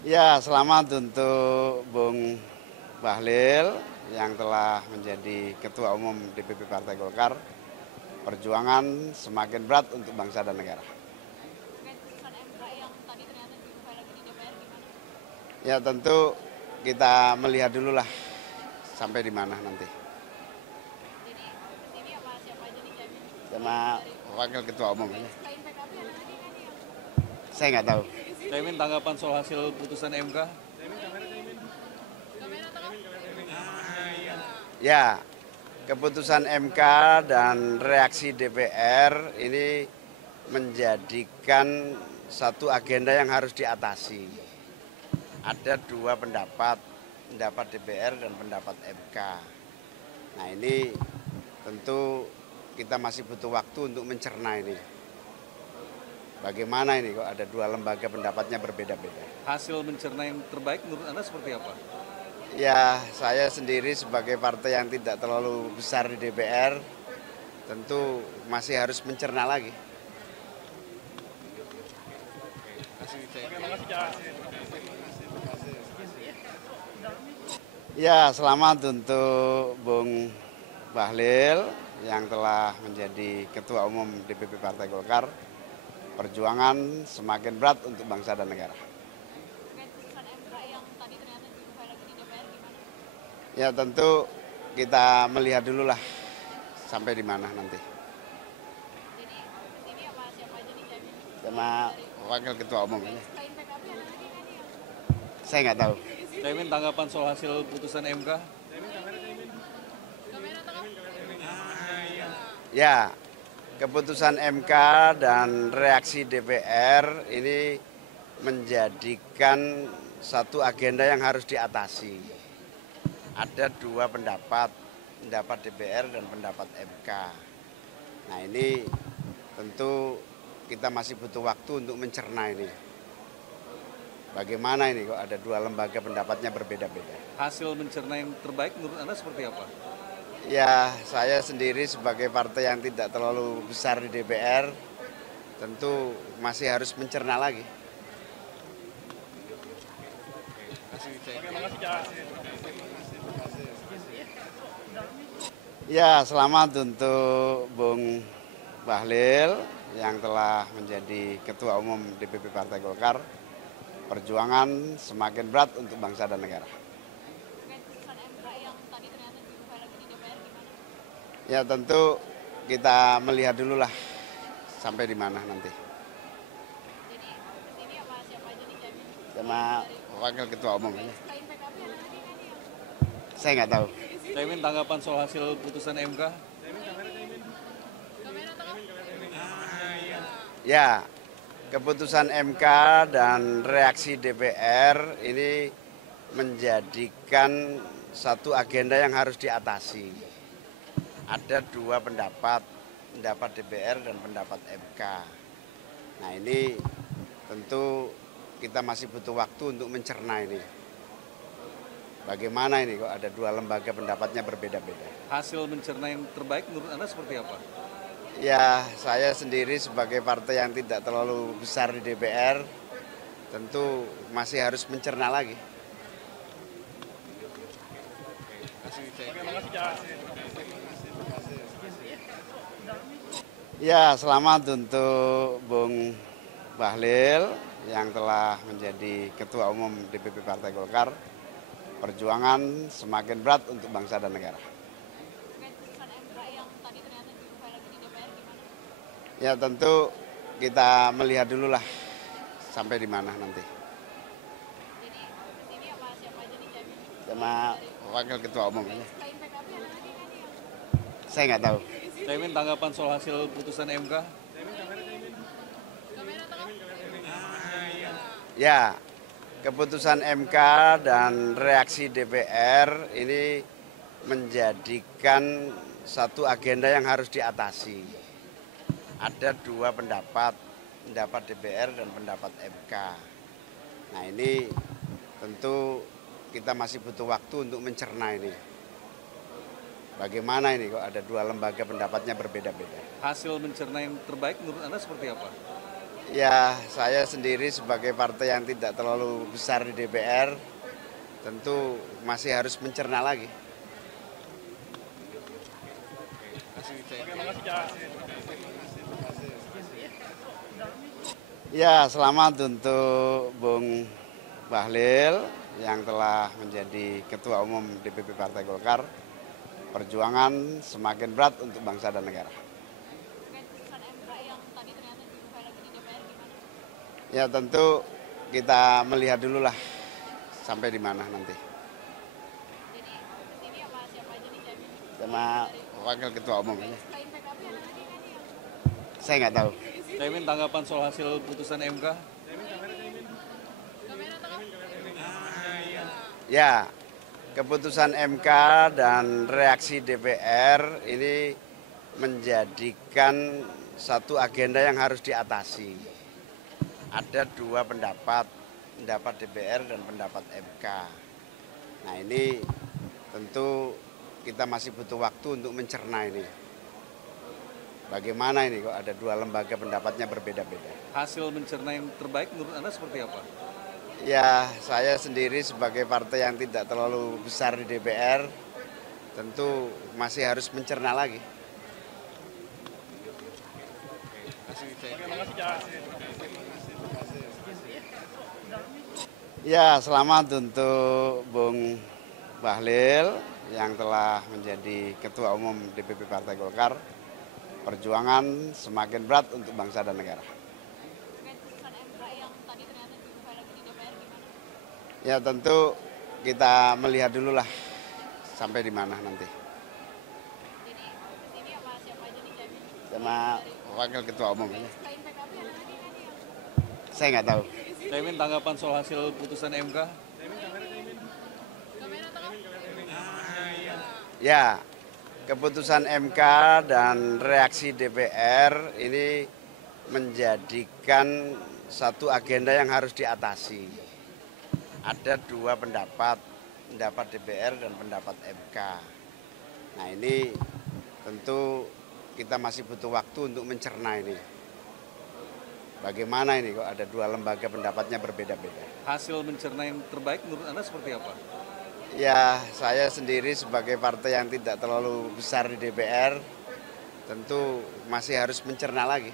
Ya, selamat untuk Bung Bahlil yang telah menjadi Ketua Umum DPP Partai Golkar. Perjuangan semakin berat untuk bangsa dan negara. Terkait putusan MK yang tadi ternyata diubah lagi di DPR gimana? Ya tentu kita melihat dulu lah sampai di mana nanti. Jadi kesini apa siapa aja nih Caimin? Sama Dari Wakil Ketua Umum aja. selain PKB ada lagi kan yang Saya nggak tahu. Caimin tanggapan soal hasil putusan MK? kamera tengah? Ya, keputusan MK dan reaksi DPR ini menjadikan satu agenda yang harus diatasi. Ada dua pendapat DPR dan pendapat MK. Nah ini tentu kita masih butuh waktu untuk mencerna ini. Bagaimana ini kok ada dua lembaga pendapatnya berbeda-beda. Hasil mencerna yang terbaik menurut Anda seperti apa? Ya saya sendiri sebagai partai yang tidak terlalu besar di DPR tentu masih harus mencerna lagi. Ya, selamat untuk Bung Bahlil yang telah menjadi Ketua Umum DPP Partai Golkar. Perjuangan semakin berat untuk bangsa dan negara. Terkait putusan MK yang tadi ternyata diubah lagi di DPR gimana? Ya tentu kita melihat dulu lah sampai di mana nanti. Jadi kesini apa siapa aja nih Caimin? Sama Wakil Ketua Umum aja. Selain PKB ada lagi kan yang Saya nggak tahu. Caimin tanggapan soal hasil putusan MK? kamera tengah? Ya, keputusan MK dan reaksi DPR ini menjadikan satu agenda yang harus diatasi. Ada dua pendapat DPR dan pendapat MK. Nah ini tentu kita masih butuh waktu untuk mencerna ini. Bagaimana ini kok ada dua lembaga pendapatnya berbeda-beda. Hasil mencerna yang terbaik menurut Anda seperti apa? Ya saya sendiri sebagai partai yang tidak terlalu besar di DPR tentu masih harus mencerna lagi. Ya, selamat untuk Bung Bahlil yang telah menjadi Ketua Umum DPP Partai Golkar. Perjuangan semakin berat untuk bangsa dan negara. Terkait putusan MK yang tadi ternyata diubah lagi di DPR gimana? Ya tentu kita melihat dulu lah sampai di mana nanti. Jadi kesini apa siapa aja nih Caimin? Sama Wakil Ketua Umum aja. Selain PKB ada lagi kan yang Saya nggak tahu. Caimin tanggapan soal hasil putusan MK? kamera tengah? Ya, keputusan MK dan reaksi DPR ini menjadikan satu agenda yang harus diatasi. Ada dua pendapat DPR dan pendapat MK. Nah ini tentu kita masih butuh waktu untuk mencerna ini. Bagaimana ini kok ada dua lembaga pendapatnya berbeda-beda. Hasil mencerna yang terbaik menurut Anda seperti apa? Ya saya sendiri sebagai partai yang tidak terlalu besar di DPR tentu masih harus mencerna lagi. Ya, selamat untuk Bung Bahlil yang telah menjadi Ketua Umum DPP Partai Golkar. Perjuangan semakin berat untuk bangsa dan negara. Terkait putusan MK yang tadi ternyata diubah lagi di DPR gimana? Ya tentu kita melihat dulu lah sampai di mana nanti. Jadi kesini apa siapa aja nih Caimin? Sama Wakil Ketua Umum aja. Selain PKB ada lagi kan yang Saya nggak tahu. Caimin tanggapan soal hasil putusan MK? kamera tengah? Ya, keputusan MK dan reaksi DPR ini menjadikan satu agenda yang harus diatasi. Ada dua pendapat DPR dan pendapat MK. Nah ini tentu kita masih butuh waktu untuk mencerna ini. Bagaimana ini kok ada dua lembaga pendapatnya berbeda-beda. Hasil mencerna yang terbaik menurut Anda seperti apa? Ya, saya sendiri sebagai partai yang tidak terlalu besar di DPR, tentu masih harus mencerna lagi. Ya, selamat untuk Bung Bahlil yang telah menjadi Ketua Umum DPP Partai Golkar. Perjuangan semakin berat untuk bangsa dan negara. Terkait putusan MK yang tadi ternyata dirubah lagi di DPR gimana? Ya tentu kita melihat dulu lah sampai di mana nanti. Jadi kesini apa siapa aja nih Caimin? Sama Wakil Ketua Umum aja. Selain PKB ada lagi kan yang Saya nggak tahu. Caimin tanggapan soal hasil putusan MK? kamera tengah? Ya, keputusan MK dan reaksi DPR ini menjadikan satu agenda yang harus diatasi. Ada dua pendapat DPR dan pendapat MK. Nah ini tentu kita masih butuh waktu untuk mencerna ini. Bagaimana ini kok ada dua lembaga pendapatnya berbeda-beda. Hasil mencerna yang terbaik menurut Anda seperti apa? Ya, saya sendiri sebagai partai yang tidak terlalu besar di DPR, tentu masih harus mencerna lagi. Ya, selamat untuk Bung Bahlil yang telah menjadi Ketua Umum DPP Partai Golkar. Perjuangan semakin berat untuk bangsa dan negara. Terkait putusan MK yang tadi ternyata dirubah lagi di DPR gimana? Ya tentu kita melihat dulu lah sampai di mana nanti. Jadi kesini apa siapa aja nih Caimin? Sama Wakil Ketua Umum aja. Selain PKB ada lagi kan yang Saya nggak tahu. Caimin tanggapan soal hasil putusan MK? kamera tengah? Ya, keputusan MK dan reaksi DPR ini menjadikan satu agenda yang harus diatasi. Ada dua pendapat DPR dan pendapat MK. Nah ini tentu kita masih butuh waktu untuk mencerna ini. Bagaimana ini kok ada dua lembaga pendapatnya berbeda-beda. Hasil mencerna yang terbaik menurut Anda seperti apa? Ya, saya sendiri sebagai partai yang tidak terlalu besar di DPR, tentu masih harus mencerna lagi.